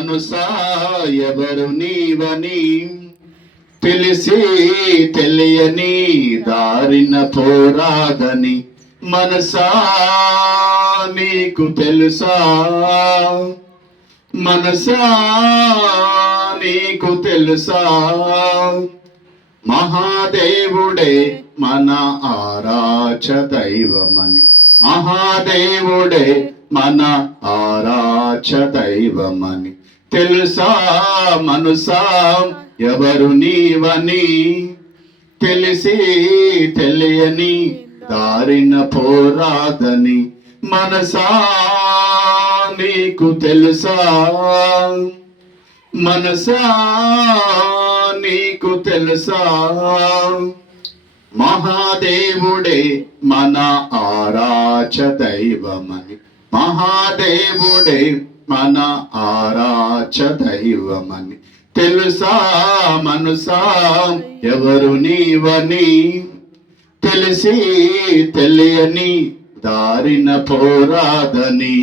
మనసా ఎవరు నీవని తెలిసి తెలియని దారిన పోరాదని మనసా నీకు తెలుసా మనసా నీకు తెలుసా మహాదేవుడే మన ఆరాధ్య దైవమని మహాదేవుడే మన ఆరాధ్య దైవమని తెలుసా మనసా ఎవరు నీవని తెలిసి తెలియని దారిన పోరాదని మనసా నీకు తెలుసా మనసా నీకు తెలుసా మహాదేవుడే మన ఆరాధ్య దైవమని మహాదేవుడే మన ఆరాధ్య దైవమని తెలుసా మనసా ఎవరు నీవని తెలిసి తెలియని దారిన పోరాదని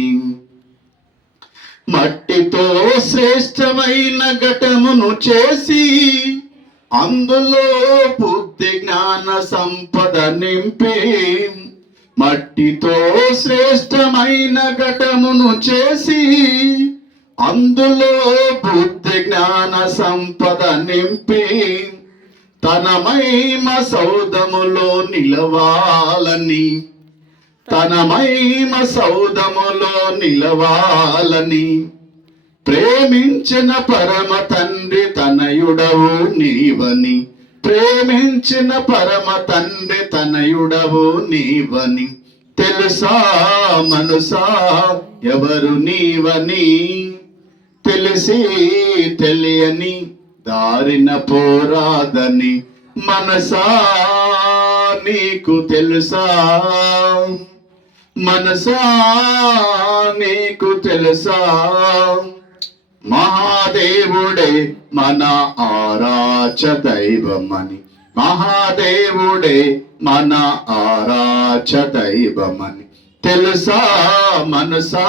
మట్టితో శ్రేష్టమైన ఘటమును చేసి అందులో బుద్ధి జ్ఞాన సంపద నింపి మట్టితో శ్రేష్టమైన ఘటమును చేసి అందులో బుద్ధి జ్ఞాన సంపద నింపి తన మహిమ సౌధములో నిలవాలని తన మహిమ సౌధములో నిలవాలని ప్రేమించిన పరమ తండ్రి తనయుడవు నీవని ప్రేమించిన పరమ తండ్రి తనయుడవు నీవని తెలుసా మనసా ఎవరు నీవని తెలిసి తెలియని దారిన పోరాదని మనసా నీకు తెలుసా మనసా నీకు తెలుసా మహాదేవుడే మన ఆరాధ్య దైవమని మహాదేవుడే మన ఆరాధ్య దైవమని తెలుసా మనసా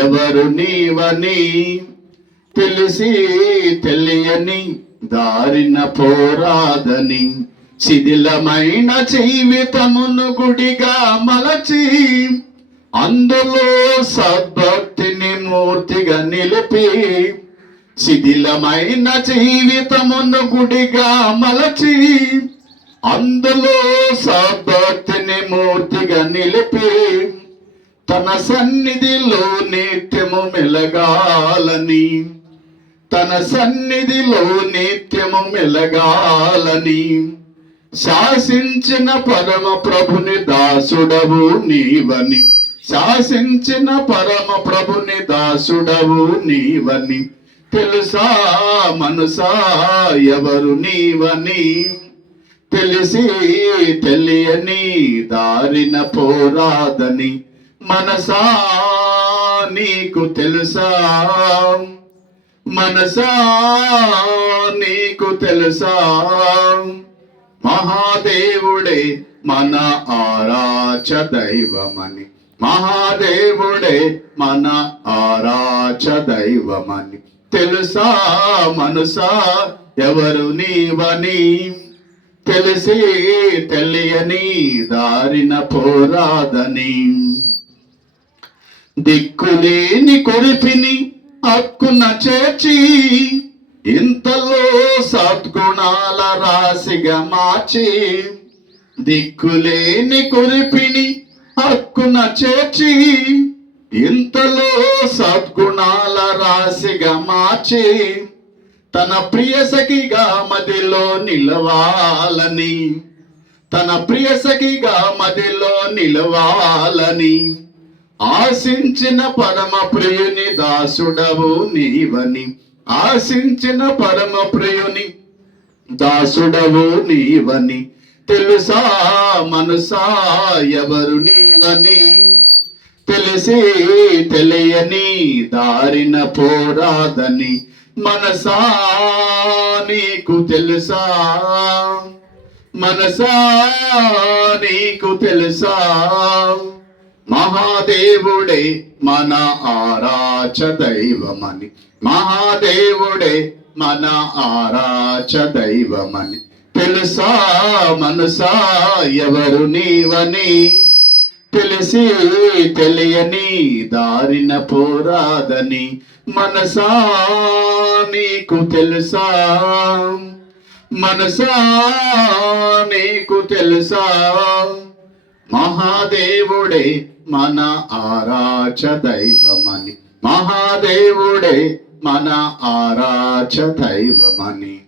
ఎవరు నీవని తెలిసి తెలియని దారిన పోరాదని శిథిలమైన జీవితమును గుడిగా మలచి అందులో సద్భక్తిని మూర్తిగా నిలిపి శిథిలమైన జీవితమును గుడిగా మలచి అందులో సద్భక్తిని మూర్తిగా నిలిపి తన సన్నిధిలో నిత్యము మెలగాలని తన సన్నిధిలో నిత్యము మెలగాలని శాసించిన పరమ ప్రభుని దాసుడవు నీవని శాసించిన పరమ ప్రభుని దాసుడవు నీవని తెలుసా మనసా ఎవరు నీవని తెలిసి తెలియని దారిన పోరాదని మనసా నీకు తెలుసా మనసా నీకు తెలుసా మహాదేవుడే మన ఆరాధ్య దైవమని మహాదేవుడే మన ఆరాధ్య దైవమని తెలుసా మనసా ఎవరు నీవని తెలిసి తెలియని దారిన పోరాదని దిక్కులేని కొరిపిని హక్కున చేర్చి ఇంతలో సద్గుణాల రాశిగా మార్చి దిక్కులేని కొరిపిని హక్కున చేర్చి ఇంతలో సద్గుణాల రాశిగా మార్చి తన ప్రియ సఖిగా మదిలో నిలవాలని తన ప్రియ సఖిగా మదిలో నిలవాలని ఆశించిన పరమ ప్రియుని దాసుడవు నీవని ఆశించిన పరమ ప్రియుని దాసుడవు నీవని తెలుసా మనసా ఎవరు నీవని తెలిసి తెలియని దారిన పోరాదని మనసా నీకు తెలుసా మనసా నీకు తెలుసా మహాదేవుడే మన ఆరాచ దైవమని, మహాదేవుడే మన ఆరాచ దైవమని. తెలుసా మనసా ఎవరు నీవని, తెలిసి తెలియని దారిన పోరాదని. మనసా నీకు తెలుసా, మనసా నీకు తెలుసా, మహాదేవుడే మన ఆరాచ దైవమని, మహాదేవుడే మన ఆరాచ దైవమని.